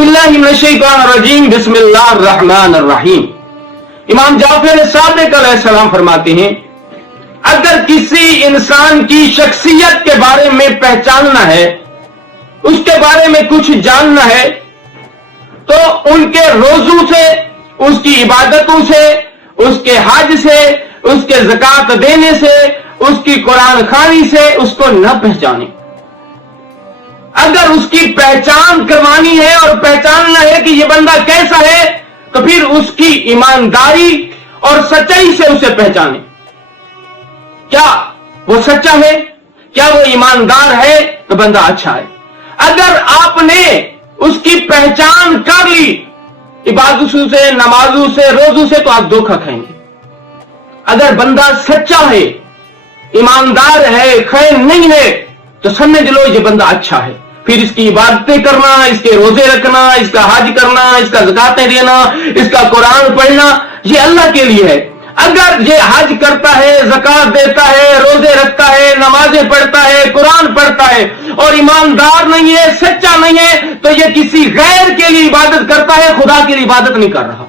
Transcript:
बिल्लाहि मिनश्शैतानिर्रजीम बिस्मिल्लाहिर्रहमानिर्रहीम। इमाम जाफर सादिक अलैहिस्सलाम फरमाते हैं, अगर किसी इंसान की शख्सियत के बारे में पहचानना है, उसके बारे में कुछ जानना है, तो उनके रोजू से, उसकी इबादतों से, उसके हज से, उसके ज़कात देने से, उसकी कुरान खानी से उसको न पहचाने। अगर उसकी पहचान करवानी है और पहचानना है कि यह बंदा कैसा है, तो फिर उसकी ईमानदारी और सच्चाई से उसे पहचाने। क्या वो सच्चा है, क्या वो ईमानदार है, तो बंदा अच्छा है। अगर आपने उसकी पहचान कर ली इबादतों से, नमाजों से, रोजों से, तो आप धोखा खाएंगे। अगर बंदा सच्चा है, ईमानदार है, खैर नहीं है, तो समझ लो ये बंदा अच्छा है। फिर इसकी इबादतें करना, इसके रोजे रखना, इसका हज करना, इसका ज़कातें देना, इसका कुरान पढ़ना, ये अल्लाह के लिए है। अगर ये हज करता है, ज़कात देता है, रोजे रखता है, नमाजें पढ़ता है, कुरान पढ़ता है और ईमानदार नहीं है, सच्चा नहीं है, तो ये किसी गैर के लिए इबादत करता है, खुदा के लिए इबादत नहीं कर रहा।